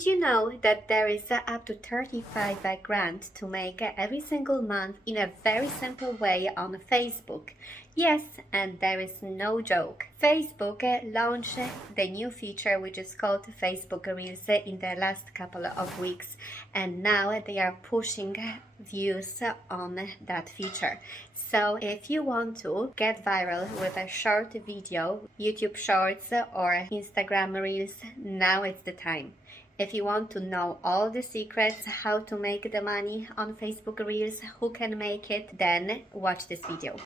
Did you know that there is up to 35 grant to make every single month in a very simple way on Facebook? Yes, and there is no joke. Facebook launched the new feature which is called Facebook Reels in the last couple of weeks, and now they are pushing views on that feature. So if you want to get viral with a short video, YouTube Shorts or Instagram Reels, now is the time. If you want to know all the secrets, how to make the money on Facebook Reels, who can make it, then watch this video.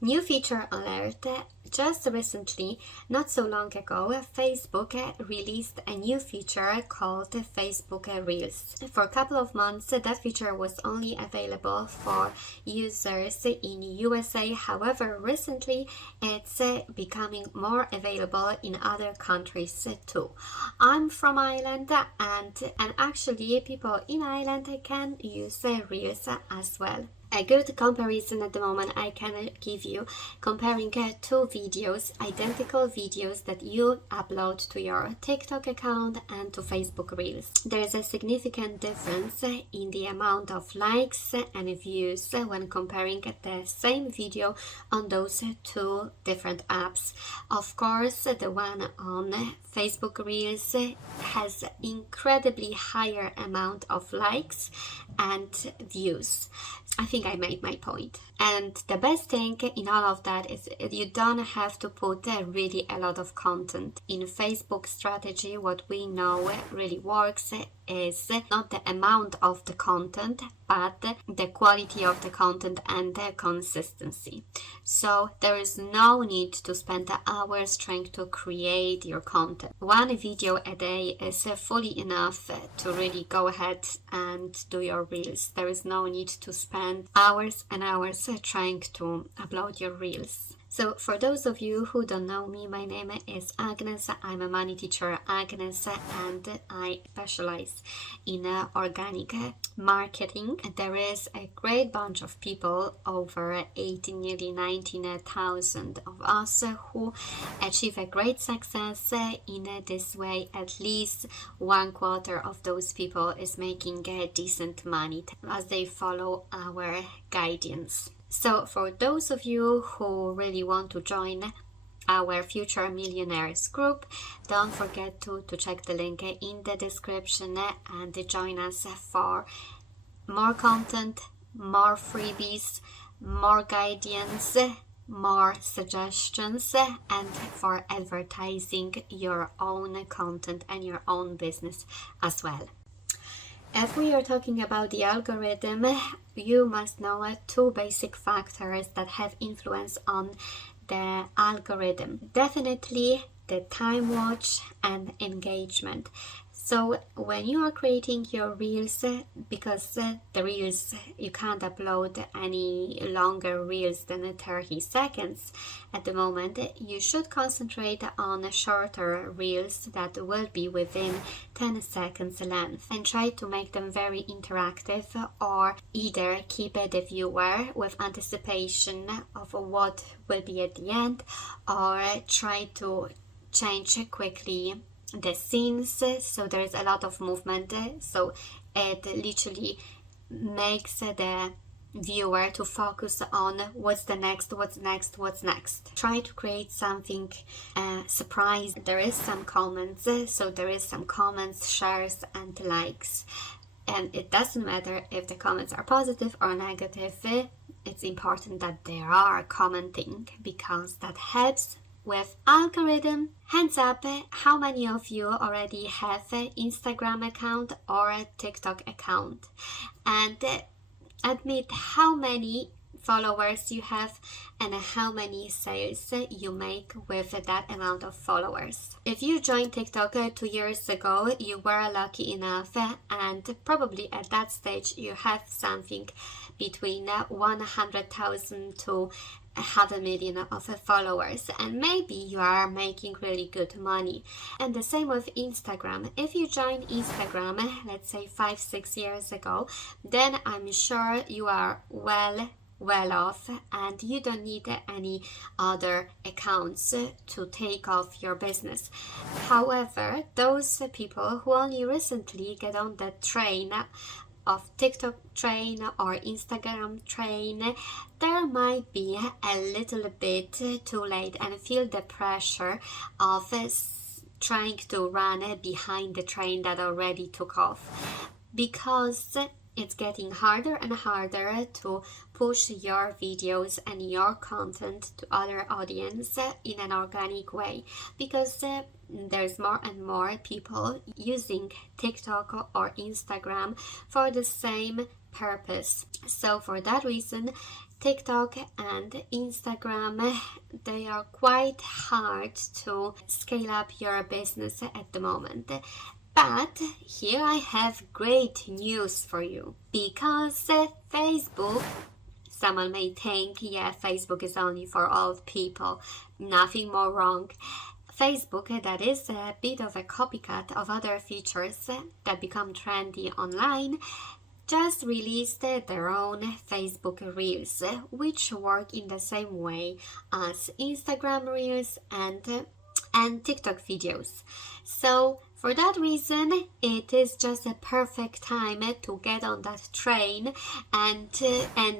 New feature alert. Just recently, not so long ago, Facebook released a new feature called Facebook Reels. For a couple of months, that feature was only available for users in USA. However, recently it's becoming more available in other countries too. I'm from Ireland, and actually people in Ireland can use Reels as well. A good comparison at the moment I can give you, comparing two videos, identical videos that you upload to your TikTok account and to Facebook Reels. There is a significant difference in the amount of likes and views when comparing the same video on those two different apps. Of course, the one on Facebook Reels has incredibly higher amount of likes and views. I think I made my point. And the best thing in all of that is you don't have to put really a lot of content. In Facebook strategy, what we know really works is not the amount of the content, but the quality of the content and the consistency. So there is no need to spend hours trying to create your content. One video a day is fully enough to really go ahead and do your reels. There is no need to spend hours and hours trying to upload your reels. So for those of you who don't know me, my name is Agnes. I'm a money teacher, Agnes, and I specialize in organic marketing. There is a great bunch of people, over 18, nearly 19,000 of us, who achieve a great success in this way. At least 1/4 of those people is making decent money as they follow our guidance. So for those of you who really want to join our Future Millionaires group, don't forget to check the link in the description and join us for more content, more freebies, more guidance, more suggestions, and for advertising your own content and your own business as well. If we are talking about the algorithm, you must know two basic factors that have influence on the algorithm. Definitely the time watch and engagement. So when you are creating your reels, because the reels, you can't upload any longer reels than 30 seconds at the moment, you should concentrate on shorter reels that will be within 10 seconds length, and try to make them very interactive, or either keep the viewer with anticipation of what will be at the end, or try to change quickly the scenes, so there is a lot of movement, so it literally makes the viewer to focus on what's next. Try to create something surprise. There is some comments, so there is some comments, shares and likes, and it doesn't matter if the comments are positive or negative. It's important that they are commenting, because that helps with algorithm. Hands up, how many of you already have an Instagram account or a TikTok account? And admit how many followers you have and how many sales you make with that amount of followers. If you joined TikTok 2 years ago, you were lucky enough, and probably at that stage you have something between 100,000 to 500,000 of followers, and maybe you are making really good money. And the same with Instagram. If you join Instagram, let's say 5-6 years ago, then I'm sure you are well off and you don't need any other accounts to take off your business. However, those people who only recently get on the train of TikTok train or Instagram train, there might be a little bit too late and feel the pressure of trying to run behind the train that already took off, because it's getting harder and harder to push your videos and your content to other audience in an organic way, because there's more and more people using TikTok or Instagram for the same purpose. So for that reason, TikTok and Instagram, they are quite hard to scale up your business at the moment. But here I have great news for you, because Facebook, someone may think, yeah, Facebook is only for old people, nothing more wrong. Facebook, that is a bit of a copycat of other features that become trendy online, just released their own Facebook Reels, which work in the same way as Instagram Reels and TikTok videos. So for that reason, it is just a perfect time to get on that train and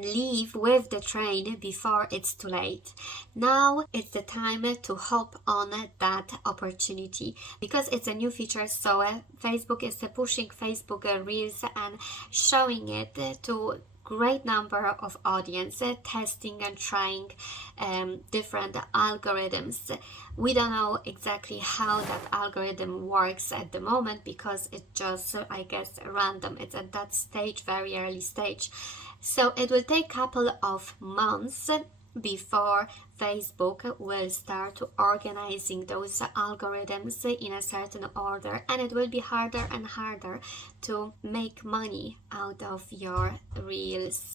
leave with the train before it's too late. Now it's the time to hop on that opportunity, because it's a new feature. So Facebook is pushing Facebook Reels and showing it to great number of audience, testing and trying different algorithms. We don't know exactly how that algorithm works at the moment, because it's just, I guess, random. It's at that stage, very early stage. So it will take a couple of months before Facebook will start organizing those algorithms in a certain order, and it will be harder and harder to make money out of your reels.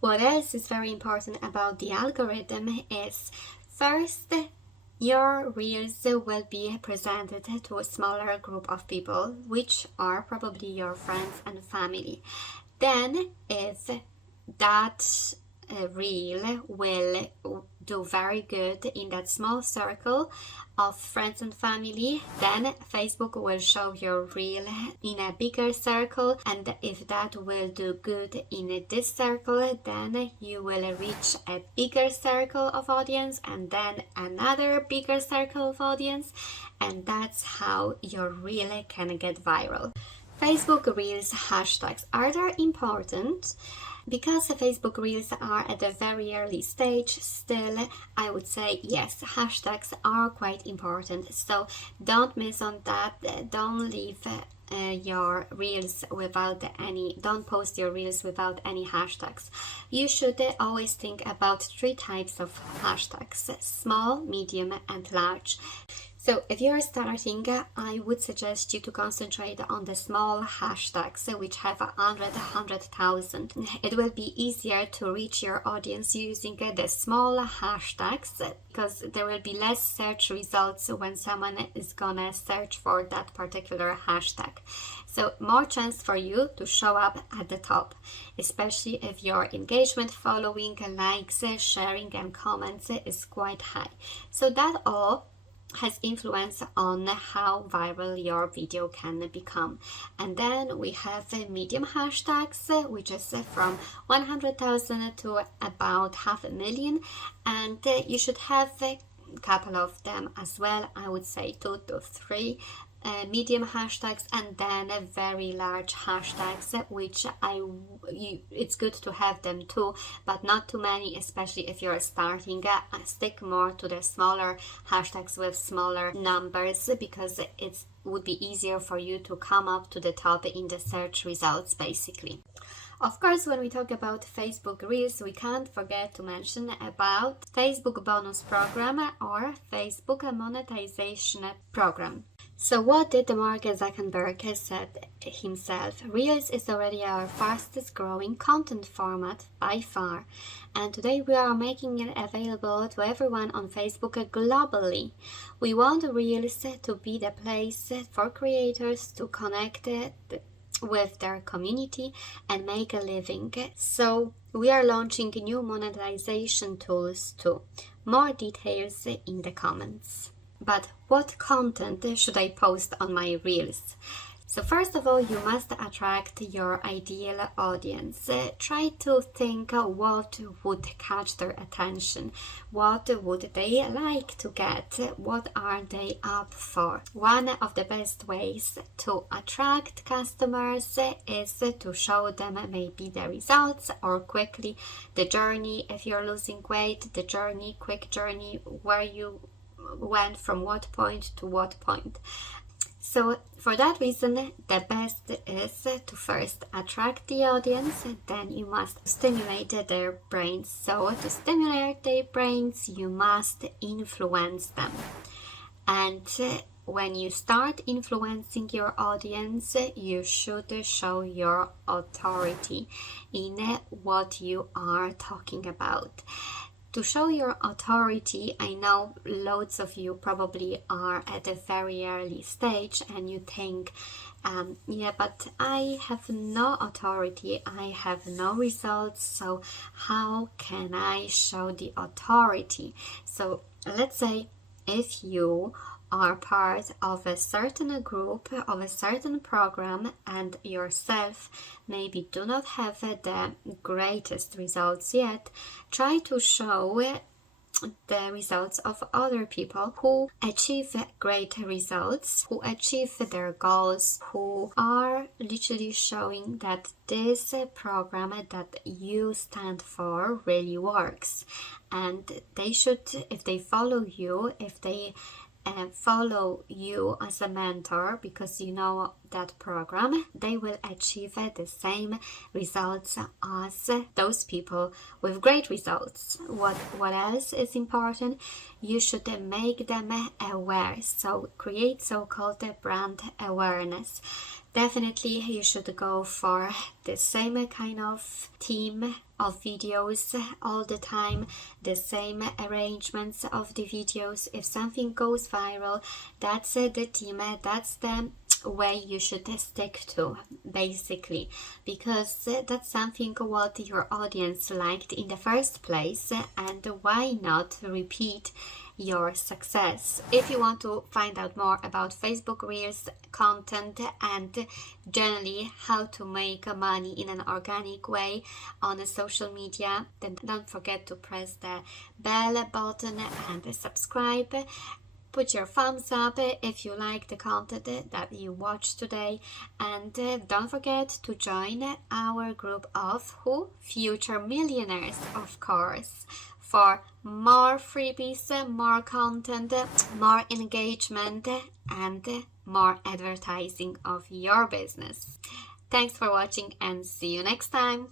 What else is very important about the algorithm is, first, your reels will be presented to a smaller group of people, which are probably your friends and family. Then if that reel will do very good in that small circle of friends and family, then Facebook will show your reel in a bigger circle, and if that will do good in this circle, then you will reach a bigger circle of audience, and then another bigger circle of audience, and that's how your reel can get viral. Facebook Reels hashtags, are they important? Because Facebook Reels are at a very early stage, still I would say yes, hashtags are quite important. So don't miss on that. Don't leave your reels without don't post your reels without any hashtags. You should always think about 3 types of hashtags: small, medium and large. So if you're starting, I would suggest you to concentrate on the small hashtags, which have 100,000. It will be easier to reach your audience using the small hashtags, because there will be less search results when someone is gonna search for that particular hashtag. So more chance for you to show up at the top, especially if your engagement, following, likes, sharing and comments is quite high. So that all has influence on how viral your video can become. And then we have medium hashtags, which is from 100,000 to about 500,000, and you should have a couple of them as well. I would say 2 to 3 medium hashtags, and then very large hashtags, which it's good to have them too, but not too many, especially if you're starting. Stick more to the smaller hashtags with smaller numbers, because it would be easier for you to come up to the top in the search results, basically. Of course, when we talk about Facebook Reels, we can't forget to mention about Facebook bonus program or Facebook monetization program. So what did Mark Zuckerberg said himself? Reels is already our fastest growing content format by far, and today we are making it available to everyone on Facebook globally. We want Reels to be the place for creators to connect with their community and make a living. So we are launching new monetization tools too. More details in the comments. But what content should I post on my Reels? So first of all, you must attract your ideal audience. Try to think what would catch their attention. What would they like to get? What are they up for? One of the best ways to attract customers is to show them maybe the results or quickly the journey. If you're losing weight, the journey, quick journey, where you went from what point to what point. So for that reason, the best is to first attract the audience, then you must stimulate their brains. So to stimulate their brains, you must influence them. And when you start influencing your audience, you should show your authority in what you are talking about. To show your authority, I know loads of you probably are at a very early stage and you think, yeah, but I have no authority, I have no results, so how can I show the authority? So let's say if you are part of a certain group, of a certain program, and yourself maybe do not have the greatest results yet, try to show the results of other people who achieve great results, who achieve their goals, who are literally showing that this program that you stand for really works. And they should, if they follow you, if they follow you as a mentor because you know that program, they will achieve the same results as those people with great results. What else is important? You should make them aware, so create so-called brand awareness. Definitely you should go for the same kind of theme of videos all the time, the same arrangements of the videos. If something goes viral, that's the theme, that's the way you should stick to, basically, because that's something what your audience liked in the first place, and why not repeat your success? If you want to find out more about Facebook Reels content and generally how to make money in an organic way on social media, then don't forget to press the bell button and subscribe. Put your thumbs up if you like the content that you watched today, and don't forget to join our group of future millionaires, of course, for more freebies, more content, more engagement, and more advertising of your business. Thanks for watching and see you next time.